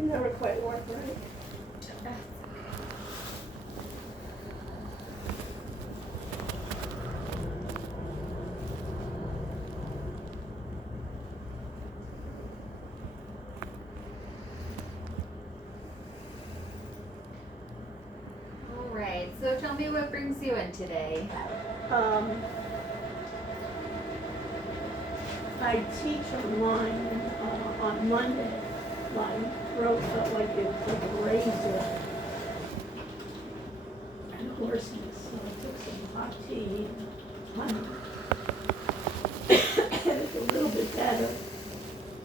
They never quite work right. Alright, so tell me what brings you in today. I teach online on Monday. My throat felt like it was like a razor and hoarseness, so I took some hot tea and honey. And it's a little bit better,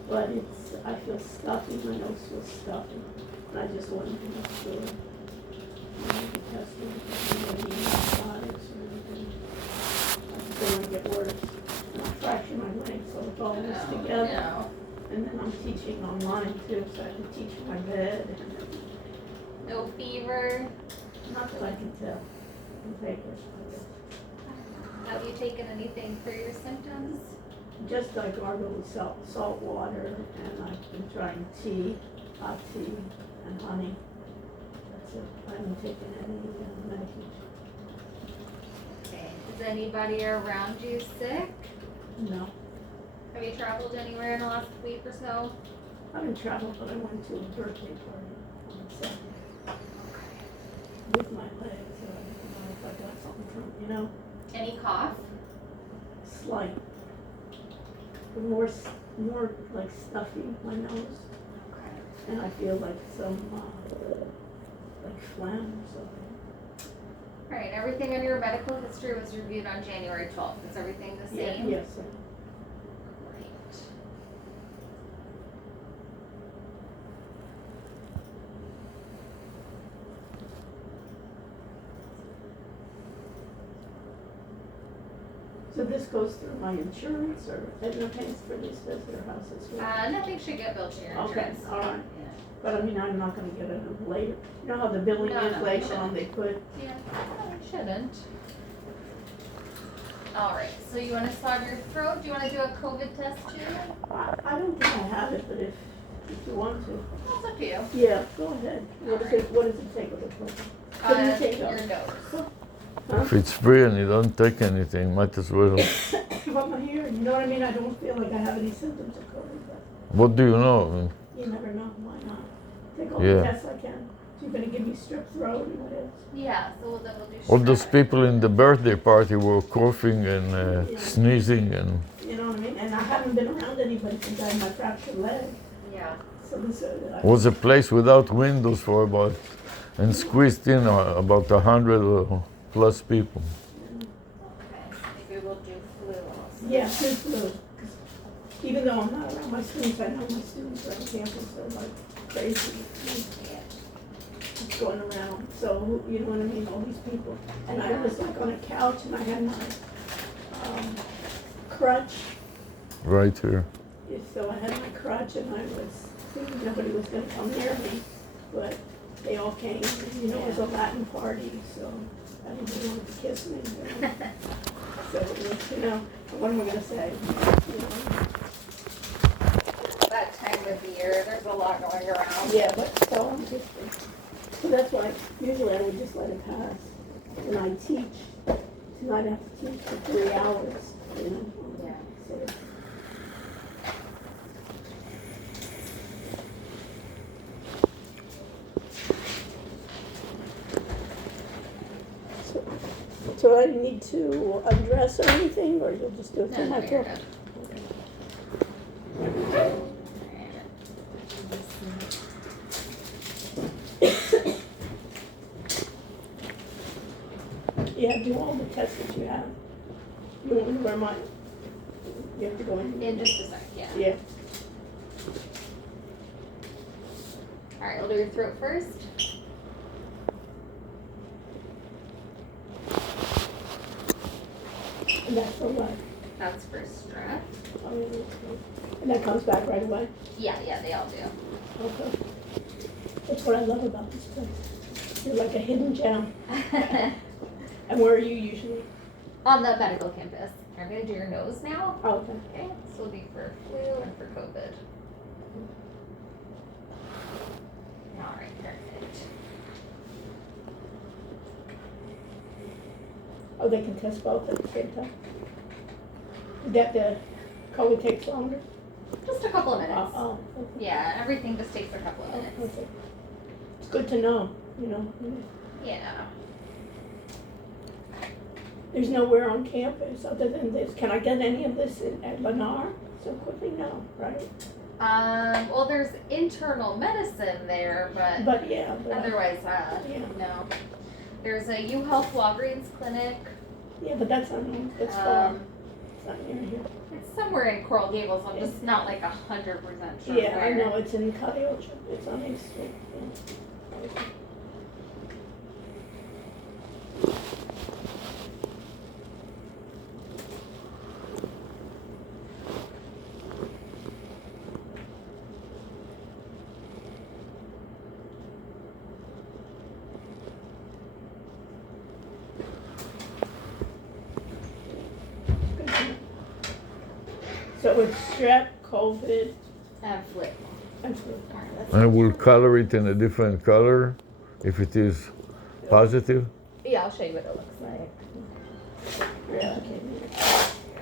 but I feel stuffy, my nose feels stuffy, and I just wanted to make sure. Testing, antibiotics or anything. I just don't want to get worse. And I fractured my leg, so it's all this together. No. And then I'm teaching online too, so I can teach from my bed. No fever? Not that I can tell in papers. Have you taken anything for your symptoms? Just I gargle with salt water, and I've been trying tea, hot tea, and honey. That's it. I haven't taken any medication. Okay. Is anybody around you sick? No. Have you traveled anywhere in the last week or so? I haven't traveled, but I went to a birthday party on Sunday with my legs. So I don't know if I got something from, Any cough? slight. But more like stuffy, my nose. Okay. And I feel like some, like phlegm or something. Alright, everything in your medical history was reviewed on January 12th. Is everything the same? Yes, sir. Great. So this goes through my insurance, or Edna pays for this visitor houses? Nothing should get billed to your Okay, insurance. all right. Yeah. But I mean, I'm not gonna get it later. You know how the billing No, is no, later you on, they put, Yeah, no, it shouldn't. Alright, so you want to swab your throat? Do you want to do a COVID test too? I don't think I have it, but if you want to. That's up to you. Yeah, go ahead. What does it take with the program? What do you take Your out? nose. If it's free and you don't take anything, might as well. But my hearing, you know what I mean? I don't feel like I have any symptoms of COVID, but What do you know? you never know, why not? Take all Yeah. the tests I can. You're gonna give me strep throat and what else? Yeah, so we'll do All those strep. people in the birthday party were coughing and sneezing and You know what I mean? And I haven't been around anybody since I had my fractured leg. Yeah. So this, was a place without windows for about, and squeezed in about 100 or plus people. Okay, maybe we'll do flu also. yeah, flu. 'Cause even though I'm not around my students, I know my students are on campus, they're like crazy. Yeah. It's going around, so, you know what I mean, all these people. And I was like on a couch and I had my crutch. Right here. So I had my crutch and I was thinking nobody was gonna come near me, but they all came, and, it was a Latin party, so everybody wanted to kiss me. So it was, what am I gonna say? That time of the year, there's a lot going around. Yeah, but so I'm just, so that's why usually I would just let it pass. And I teach, tonight I have to teach for 3 hours, Yeah. So So I need to undress or anything, or you'll just do it No, from no, my you're floor? good. Yeah, do all the tests that you have. You want me to wear mine? You have to go in? In just a sec, yeah. Yeah. Alright, we'll do your throat first. And that's for what? That's for strep. Oh, okay. And that comes back right away? Yeah, they all do. Okay. That's what I love about this place. You're like a hidden gem. And where are you usually? On the medical campus. I'm gonna do your nose now. Oh, okay. Okay, this will be for flu and for COVID. Oh, they can test both at the same time? That the COVID takes longer? Just a couple of minutes. Oh, okay. Yeah, everything just takes a couple of minutes. Okay. It's good to know, you know. Yeah. There's nowhere on campus other than this. Can I get any of this at Lennar so quickly? No, right? Well, there's internal medicine there, But yeah. otherwise, Yeah. no. There's a U-Health Walgreens clinic. Yeah, but that's far. It's not near here. It's somewhere in Coral Gables. I'm just not like 100% sure Yeah, I where. know, it's in Cuyahoga. It's on East Street. Yeah. So it's strep, COVID, And flip. and flu. Alright, let's I will color it in a different color if it is positive. Yeah, I'll show you what it looks like. Yeah, okay.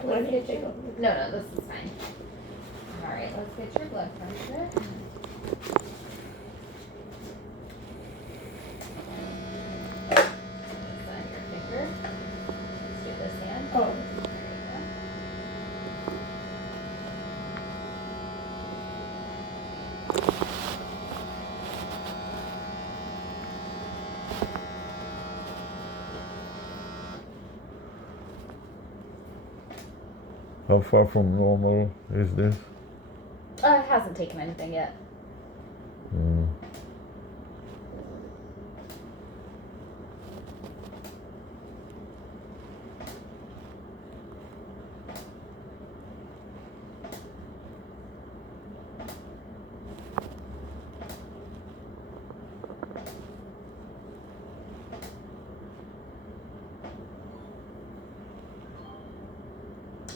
Do I need to take over? No, this is fine. Alright, let's get your blood pressure. It's on your finger. Let's do this hand. Oh, There you go. How far from normal is this? It hasn't taken anything yet. Mm.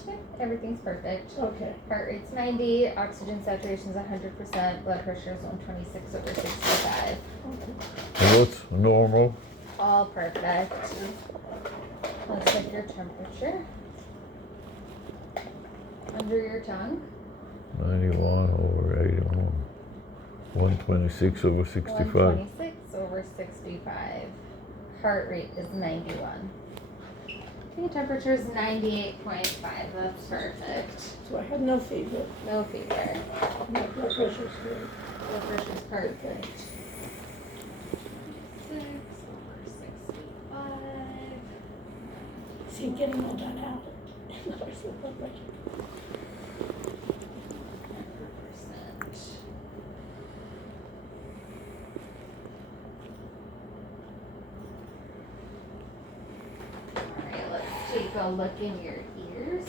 Okay, everything's perfect. okay. Heart rate's 90, oxygen saturation's 100%, blood pressure is 126 over 65. Okay. What's normal? All perfect. Let's check your temperature. Under your tongue. 91 over 81. 126 over 65. 126 over 65. Heart rate is 91. Your temperature is 98.5. That's perfect. So I have no fever. No fever. My blood pressure's good. Blood pressure's perfect. 6 over 65. See, getting all that out. Lowers the blood pressure. 100%. Alright, let's take a look in your ears.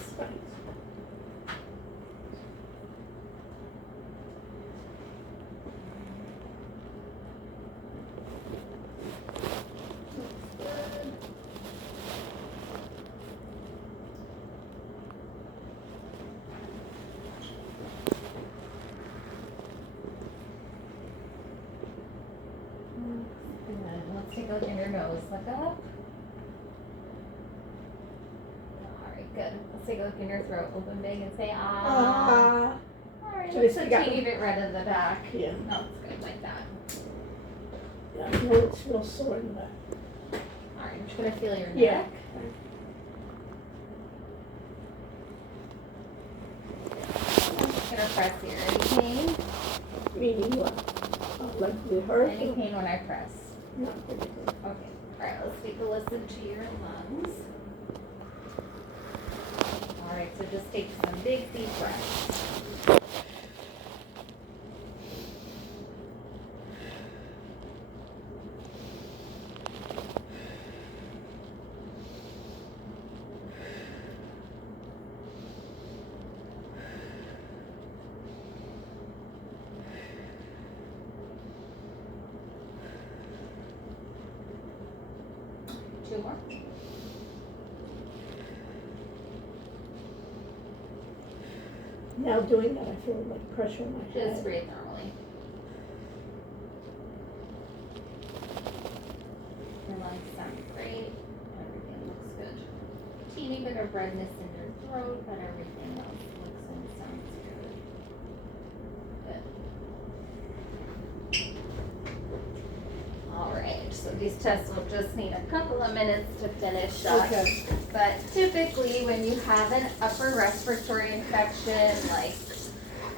Good. Let's take a look in your nose. Look up. Alright, good. Let's take a look in your throat. Open big and say ah. Alright, So looks they like got- you need it red in the back. Yeah. No, it's good like that. Yeah, I know it's real sore in the back. Alright, I'm just gonna feel your Yeah. neck. I'm gonna press here. Any pain? Meaning what? Like the hurt? Any pain when I press? Not particularly. Okay. Alright, let's take a listen to your lungs. Alright, so just take some big deep breaths. Two more. Now doing that, I feel like pressure in my head. Just breathe normally. Your lungs sound great. Everything looks good. teeny bit of redness in your throat, but everything else looks and sounds good. Alright, so these tests will just need a couple of minutes to finish up. Okay. But typically when you have an upper respiratory infection like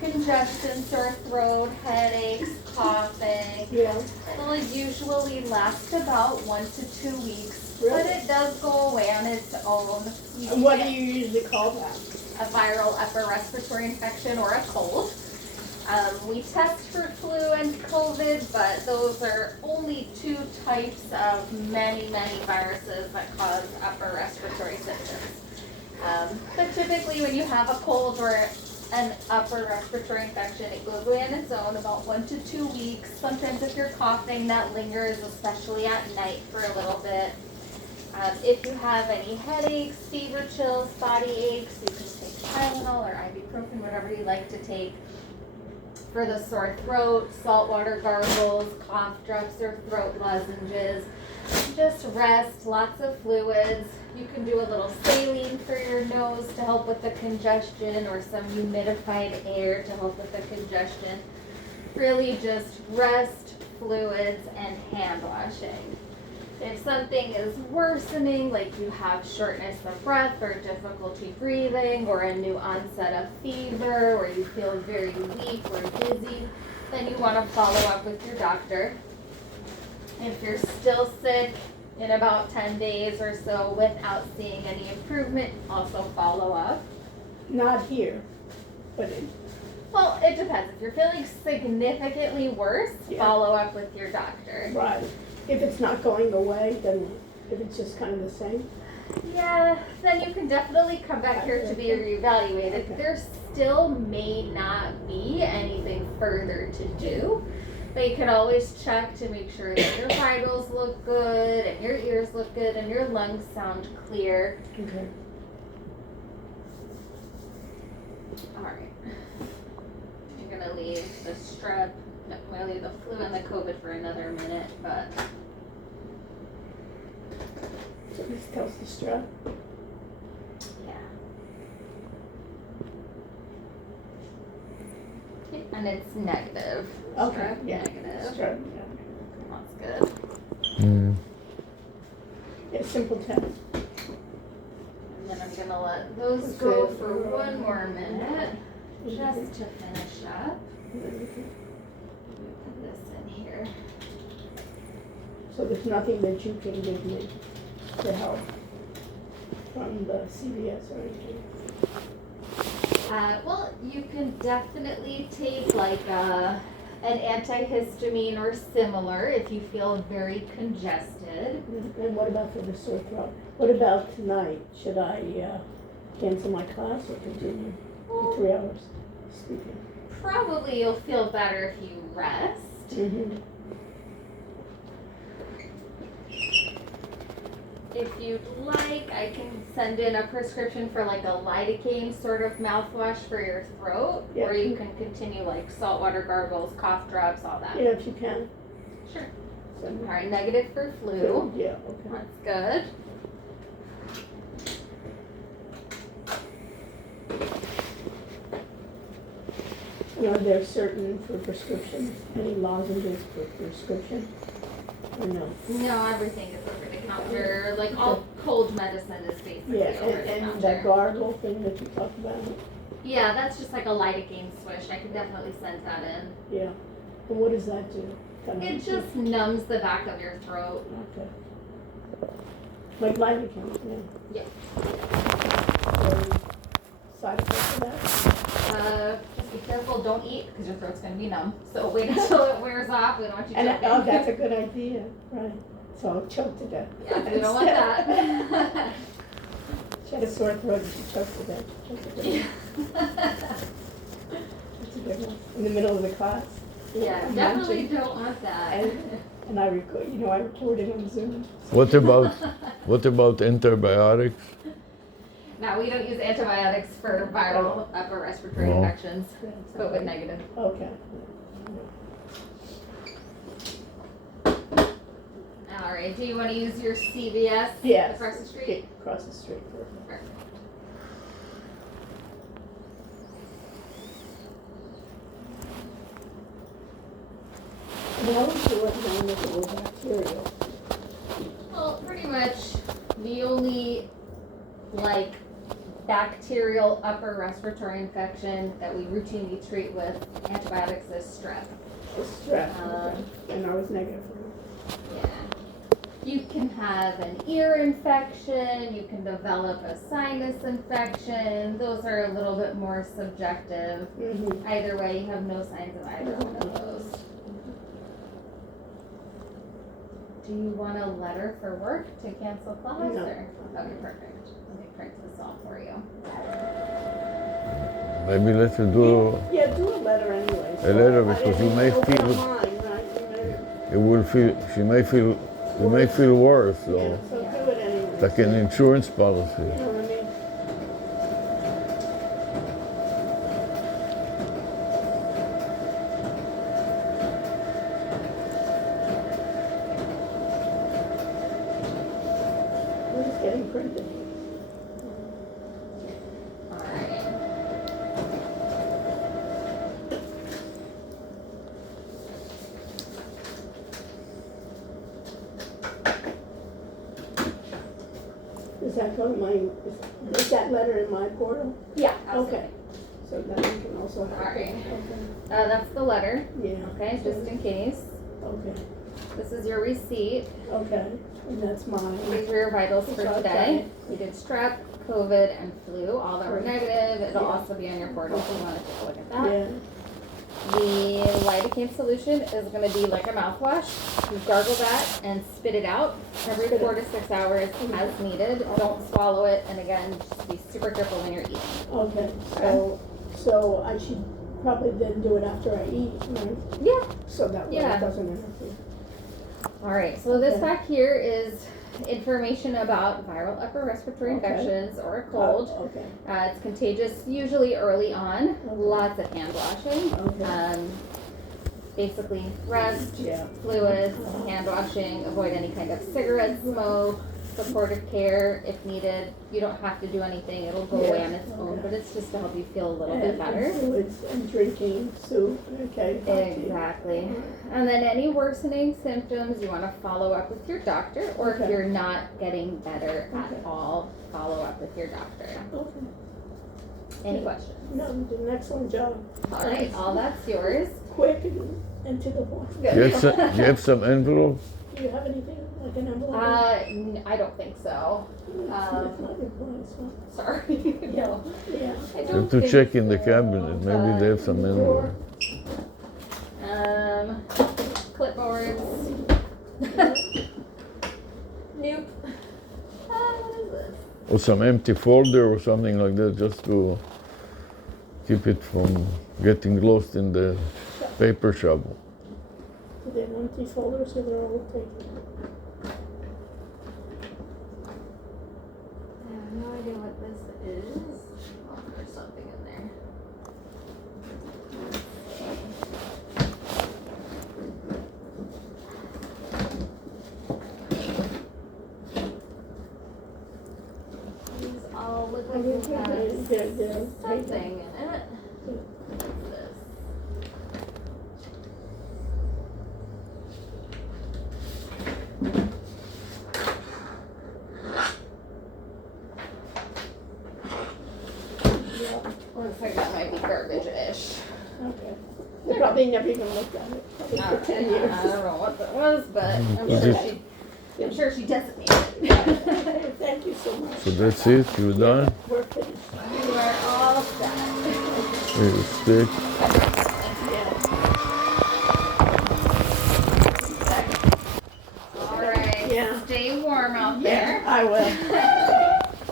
congestion, sore throat, headaches, coughing, Yeah. it'll usually last about 1 to 2 weeks, but Really? it does go away on its own. You And what get do you usually call that? a viral upper respiratory infection or a cold. We test for flu and COVID, but those are only 2 types of many, many viruses that cause upper respiratory symptoms. But typically when you have a cold or an upper respiratory infection, it goes away on its own about 1 to 2 weeks. Sometimes if you're coughing, that lingers, especially at night for a little bit. If you have any headaches, fever, chills, body aches, you can take Tylenol or ibuprofen, whatever you like to take. For the sore throat, saltwater gargles, cough drops or throat lozenges. Just rest, lots of fluids. You can do a little saline for your nose to help with the congestion, or some humidified air to help with the congestion. Really just rest, fluids, and hand washing. If something is worsening, like you have shortness of breath or difficulty breathing or a new onset of fever or you feel very weak or dizzy, then you want to follow up with your doctor. If you're still sick in about 10 days or so without seeing any improvement, also follow up. Not here, but Well, it depends. If you're feeling significantly worse, Yeah. follow up with your doctor. right. If it's not going away, then if it's just kind of the same. Yeah, then you can definitely come back here to be reevaluated. Okay. There still may not be anything further to do, but you can always check to make sure that your vitals look good and your ears look good and your lungs sound clear. Okay. Alright. You're gonna leave the strep, no, we'll leave the flu and the COVID for another minute, but So this tells the strep. yeah. Okay, and it's negative. Okay, Strep yeah. negative. Strep, yeah. That's good. Mm. Yeah, simple test. And then I'm gonna let those go for 1 more minute, just to finish up. Let me put this in here. So there's nothing that you can give me to help from the CVS or anything? Well, you can definitely take like an antihistamine or similar if you feel very congested. And what about for the sore throat? What about tonight? Should I cancel my class or continue for 3 hours speaking? Probably you'll feel better if you rest. Mm-hmm. If you'd like, I can send in a prescription for like a lidocaine sort of mouthwash for your throat, Yeah. or you can continue like saltwater gargles, cough drops, all that. Yeah, if you can. Sure. Send me. All right, negative for flu. Yeah, okay. That's good. And are there certain for prescriptions, any lozenges for prescription? Or no? No, everything is over the counter. Like all cold medicine is basically Yeah, over the and counter. that gargle thing that you talked about? Yeah, that's just like a lidocaine swish. I can definitely send that in. Yeah. And what does that do? Kinda- It just numbs the back of your throat. Okay. Like lidocaine, yeah. Yeah. Any side effects of that? Just be careful, don't eat, because your throat's gonna be numb. So wait until it wears off. We don't want you And choking. oh, that's a good idea, right. So I'll choke to death. Yeah, we don't want that. She had a sore throat and she choked to death. That's a good one. That's a good one. In the middle of the class. Yeah, Imagine. definitely don't want that. And I record, I recorded on Zoom. What about antibiotics? No, we don't use antibiotics for viral upper respiratory No. infections. COVID negative. Okay. All right. right, do you want to use your CVS Yes. across the street? Okay, across the street. Perfect. And I was sure it known if it was bacterial. Well, pretty much the only like bacterial upper respiratory infection that we routinely treat with antibiotics is strep. The strep, okay. And I was negative for it. Yeah. You can have an ear infection, you can develop a sinus infection. Those are a little bit more subjective. Mm-hmm. Either way, you have no signs of either one of those. Do you want a letter for work to cancel class? No. Or? Okay, perfect. Let me print this off for you. Maybe let's do Yeah, do a letter anyway. a letter because you may feel Online, right? You it will feel she may feel you may feel worse. So yeah, so do it anyway. like an insurance policy. You know what I mean? We're just getting printed. Alright. Is that going is that letter in my portal? Yeah, Okay. So that we can also have. Alright. Okay. That's the letter, Yeah. okay, just in case. Okay. This is your receipt. Okay. And that's mine. These are your vitals for Okay. today. We did strep, COVID, and flu, all that were Perfect. negative. It'll Yeah. also be on your portal if you want to take a look at that. Yeah. The lidocaine solution is going to be like a mouthwash. You gargle that and spit it out every Spit it. 4 to 6 hours as needed. Don't swallow it, and again, just be super careful when you're eating. Okay. So I should probably then do it after I eat, right? Yeah. So that way Yeah. it doesn't interfere. All right. So this Okay. back here is information about viral upper respiratory Okay. infections or a cold. Okay. It's contagious usually early on. Okay. Lots of hand washing. Okay. Basically, rest, Yeah. fluids, hand washing, avoid any kind of cigarette smoke, supportive care if needed. You don't have to do anything, it'll go away on its own, Okay. but it's just to help you feel a little bit And better. fluids and drinking soup, okay. Exactly. And then any worsening symptoms, you want to follow up with your doctor, or if Okay. you're not getting better Okay. at all, follow up with your doctor. Okay. Any questions? No, you did an excellent job. All right, all that's yours. Quick and to the point. You have some envelope? Do you have anything like an envelope? I don't think so. It's not replies, huh? Sorry. No. Yeah. I You don't have to think check in the so, cabinet. Maybe they have some envelope. Clipboards. Nope. What is this? Or some empty folder or something like that, just to keep it from getting lost in the paper shovel. Do they have empty folders or they're all taken? I have no idea what this is. Oh, there's something in there. These all look like they have They're something in it. What's this? Yeah, Looks like that might be garbage-ish. okay. They probably never even looked at it, probably for 10 years. I don't know what that was, but I'm Is sure it- I'm sure she designated it. Thank you so much. So that's it? You're done? We're finished. You are all set. Here's a stick. Yeah. All right. Yeah. Stay warm out Yeah, there. I will.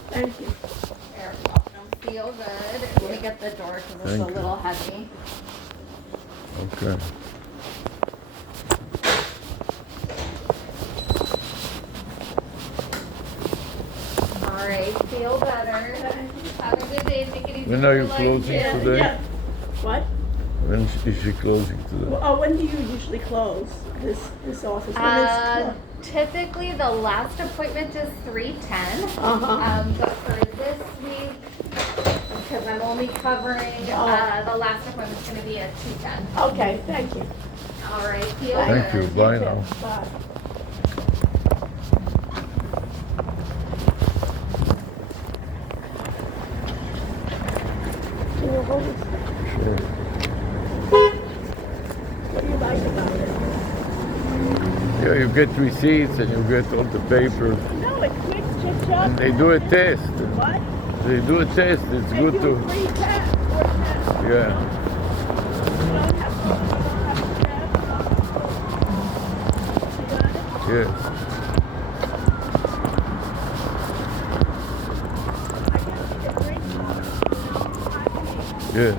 Thank you. You're welcome. Feel good. Let me get the door because it's Thank a you. little heavy. Okay. All right. Feel better. Have a good day. Take it easy. When are with you your closing lunch. today? Yeah. What? When is she closing today? When do you usually close this office? When is closed? Typically, the last appointment is 3:10. But for this week, because I'm only covering, the last appointment's going to be at 2:10. Okay, thank you. All right. Thank you. Bye now. Bye. Can you hold it? Sure. What do you like about it? Yeah, you get receipts and you get all the paper. No, it's quick, chip chop. And they do a test. What? They do a test. It's They good do to. a free test. Or test. Yeah. You don't have to test. You got it? Yes. I guess you can bring it. Yes.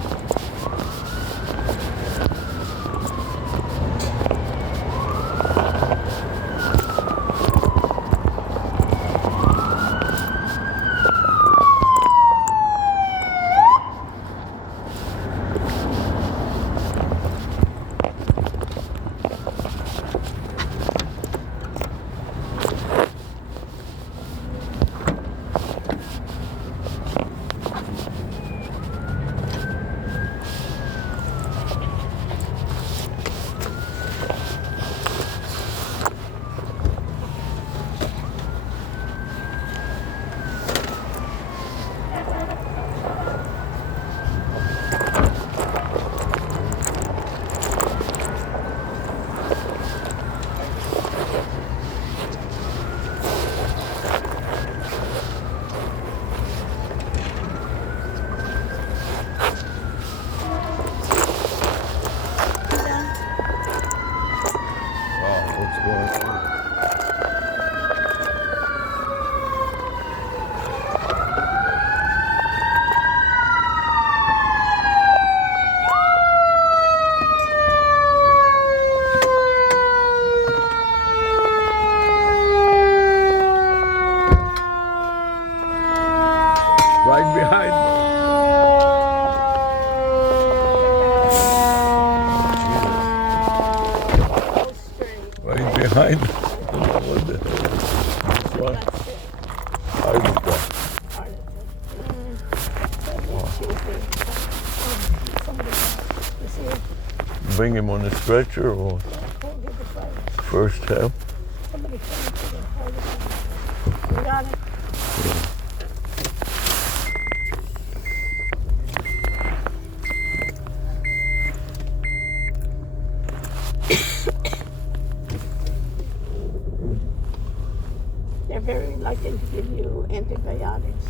Right behind me. Go straight. Right behind me. What the hell? What? That's it. I was there. Part of it. Somebody is here. Bring him on a stretcher or Go get the fire. first help. Somebody came to the hold it. You got it? They're very reluctant to give you antibiotics.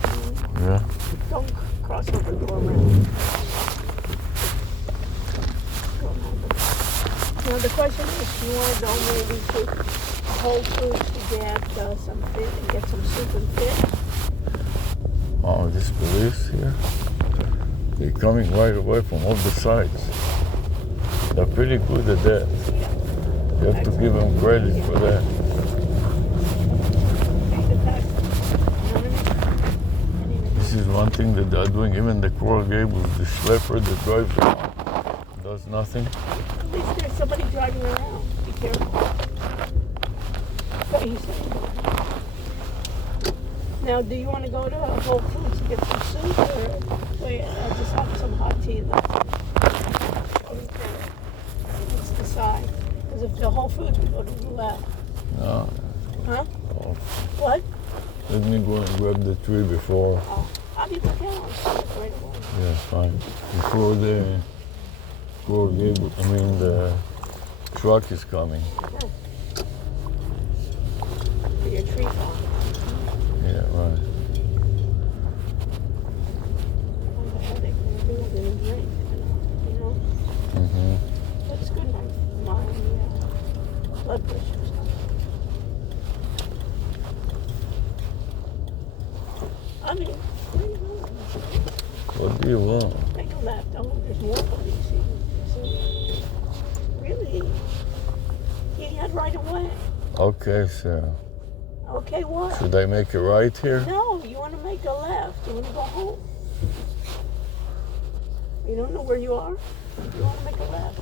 Yeah. Don't cross over, go around. Go around. Now the question is, you want to go maybe to Whole Foods to get some fish and get some soup and fish? Oh, this police here. They're coming right away from all the sides. They're pretty good at that. You have to give them credit for that. This is one thing that they're doing. Even the Coral Gables, the schlepper that drives around, does nothing. At least there's somebody driving around. Be careful. But he's now, do you want to go to Whole Foods to get some soup, or wait, just have some hot tea? Let's decide. Because if the Whole Foods, we go to the left. No. Huh? Oh, What? let me go and grab the tree before. Oh, how do you look out? Right away. Yeah, fine. Before the Coral Gable, the truck is coming. For your tree farm. Yeah, right. I wonder how they're going to do it in the drink, you know? Mm-hmm. That's good. My blood pressure's not. I mean, where are you going? What do you want? Take a left. Oh, there's more police here. See? Really? He had right away. Okay, so Okay, what? should I make a right here? No, you want to make a left. You want to go home. You don't know where you are? You want to make a left.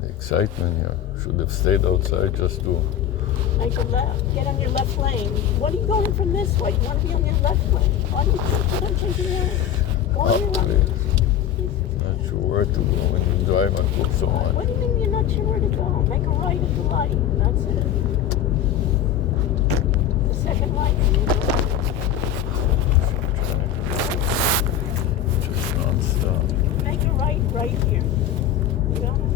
The excitement here. Should have stayed outside just to. Make a left. Get on your left lane. What are you going from this way? You want to be on your left lane. Why do you keep on taking your lane? Go on your left. Not sure where to go when you drive and cook so much. What do you mean you're not sure where to go? Make a right at the light. That's it. The second light. Just non-stop. Make a right here. You got it?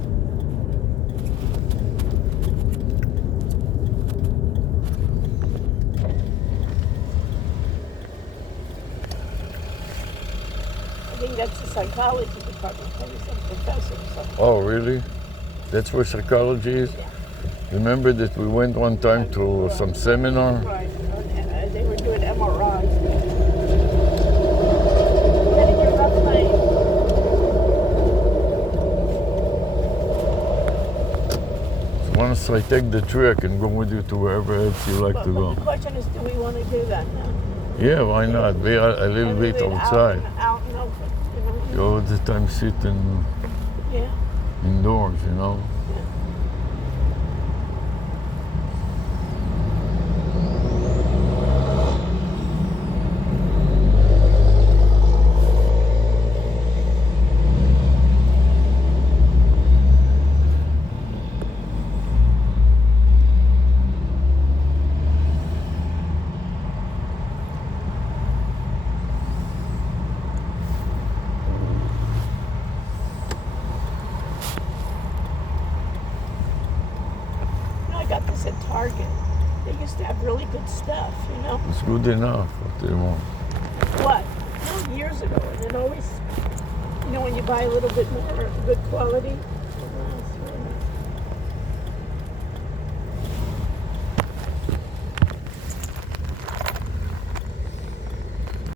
I think that's the psychology department. Probably some professor or something. Oh, really? That's where psychology is? Yeah. Remember that we went one time to some seminar? Right. They were doing MRIs. Get in your left lane. So once I take the tree, I can go with you to wherever else you like to But go. the question is, do we want to do that now? Yeah, why not? Be a little bit outside. Out and open, you You know? all the time sitting Yeah. indoors, you know? I got this at Target. They used to have really good stuff, you know? It's good enough what they want. What? No, years ago. And it always, you know, when you buy a little bit more good quality,